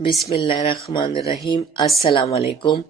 بسم اللہ الرحمن الرحیم۔ السلام علیکم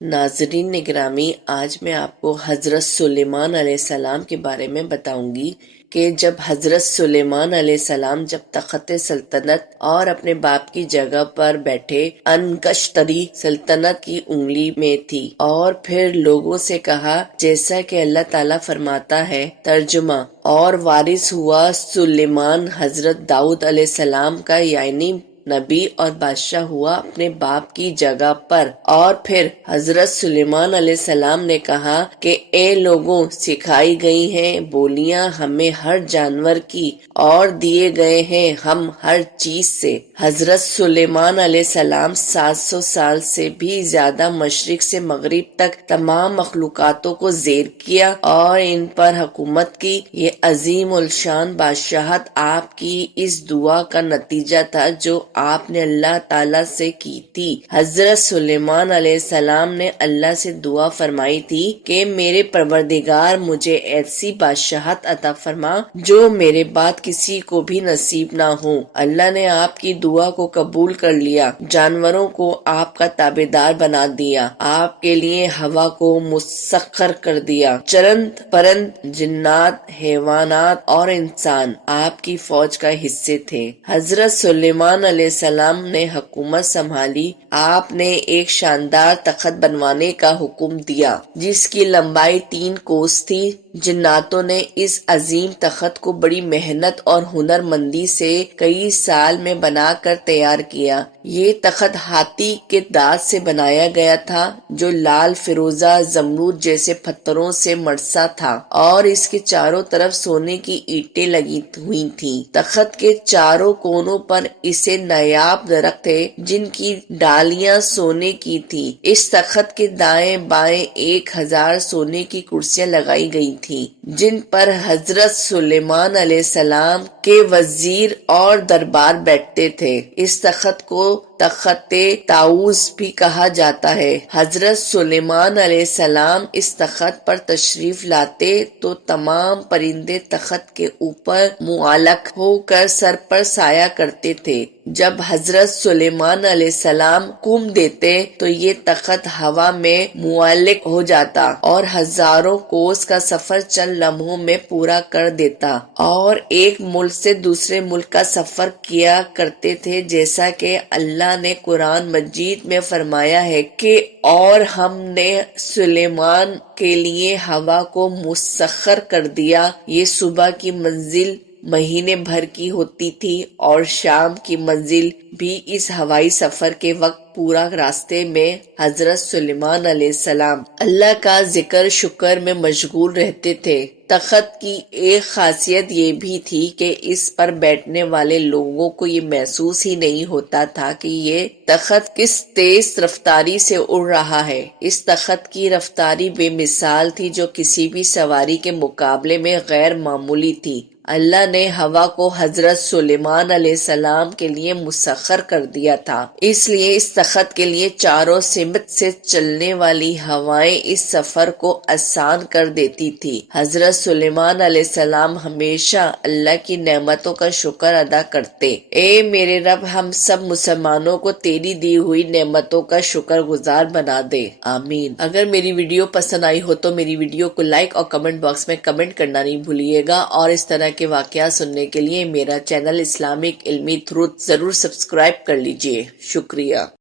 ناظرین گرامی، آج میں آپ کو حضرت سلیمان علیہ السلام کے بارے میں بتاؤں گی کہ جب حضرت سلیمان علیہ السلام جب تخت سلطنت اور اپنے باپ کی جگہ پر بیٹھے، انکشتری سلطنت کی انگلی میں تھی، اور پھر لوگوں سے کہا جیسا کہ اللہ تعالیٰ فرماتا ہے، ترجمہ، اور وارث ہوا سلیمان حضرت داؤد علیہ السلام کا، یعنی نبی اور بادشاہ ہوا اپنے باپ کی جگہ پر۔ اور پھر حضرت سلیمان علیہ السلام نے کہا کہ اے لوگوں، سکھائی گئی ہیں بولیاں ہمیں ہر جانور کی، اور دیے گئے ہیں ہم ہر چیز سے۔ حضرت سلیمان علیہ السلام 700 سال سے بھی زیادہ مشرق سے مغرب تک تمام مخلوقاتوں کو زیر کیا اور ان پر حکومت کی۔ یہ عظیم الشان بادشاہت آپ کی اس دعا کا نتیجہ تھا جو آپ نے اللہ تعالیٰ سے کی تھی۔ حضرت سلیمان علیہ السلام نے اللہ سے دعا فرمائی تھی کہ میرے پروردگار مجھے ایسی بادشاہت عطا فرما جو میرے بعد کسی کو بھی نصیب نہ ہو۔ اللہ نے آپ کی دعا کو قبول کر لیا، جانوروں کو آپ کا تابعدار بنا دیا، آپ کے لیے ہوا کو مسخر کر دیا، چرند پرند، جنات، حیوانات اور انسان آپ کی فوج کا حصے تھے۔ حضرت سلیمان علیہ السلام نے حکومت سنبھالی۔ آپ نے ایک شاندار تخت بنوانے کا حکم دیا جس کی لمبائی 3 کوس تھی۔ جناتوں نے اس عظیم تخت کو بڑی محنت اور ہنر مندی سے کئی سال میں بنا کر تیار کیا۔ یہ تخت ہاتھی کے دانت سے بنایا گیا تھا جو لال، فیروزہ، زمرد جیسے پتھروں سے مرصع تھا، اور اس کے چاروں طرف سونے کی اینٹیں لگی ہوئی تھیں۔ تخت کے چاروں کونوں پر اسے نایاب درخت تھے جن کی ڈالیاں سونے کی تھیں۔ اس تخت کے دائیں بائیں 1000 سونے کی کرسیاں لگائی گئی تھیں جن پر حضرت سلیمان علیہ السلام کے وزیر اور دربار بیٹھتے تھے۔ اس تخت کو تخت طاؤس بھی کہا جاتا ہے۔ حضرت سلیمان علیہ السلام اس تخت پر تشریف لاتے تو تمام پرندے تخت کے اوپر معلق ہو کر سر پر سایہ کرتے تھے۔ جب حضرت سلیمان علیہ السلام حکم دیتے تو یہ تخت ہوا میں معلق ہو جاتا اور ہزاروں کوس کا سفر چند لمحوں میں پورا کر دیتا، اور ایک ملک سے دوسرے ملک کا سفر کیا کرتے تھے، جیسا کہ اللہ نے قرآن مجید میں فرمایا ہے کہ اور ہم نے سلیمان کے لیے ہوا کو مسخر کر دیا۔ یہ صبح کی منزل مہینے بھر کی ہوتی تھی اور شام کی منزل بھی اس ہوائی سفر کے وقت پورا راستے میں حضرت سلیمان علیہ السلام اللہ کا ذکر شکر میں مشغول رہتے تھے۔ تخت کی ایک خاصیت یہ بھی تھی کہ اس پر بیٹھنے والے لوگوں کو یہ محسوس ہی نہیں ہوتا تھا کہ یہ تخت کس تیز رفتاری سے اڑ رہا ہے۔ اس تخت کی رفتاری بے مثال تھی جو کسی بھی سواری کے مقابلے میں غیر معمولی تھی۔ اللہ نے ہوا کو حضرت سلیمان علیہ السلام کے لیے مسخر کر دیا تھا، اس لیے اس تخت کے لیے چاروں سمت سے چلنے والی ہوائیں اس سفر کو آسان کر دیتی تھی۔ حضرت سلیمان علیہ السلام ہمیشہ اللہ کی نعمتوں کا شکر ادا کرتے۔ اے میرے رب، ہم سب مسلمانوں کو تیری دی ہوئی نعمتوں کا شکر گزار بنا دے، آمین۔ اگر میری ویڈیو پسند آئی ہو تو میری ویڈیو کو لائک اور کمنٹ باکس میں کمنٹ کرنا نہیں بھولیے گا، اور اس طرح کے واقعات سننے کے لیے میرا چینل اسلامک علمی تھروت ضرور سبسکرائب کر لیجئے۔ شکریہ۔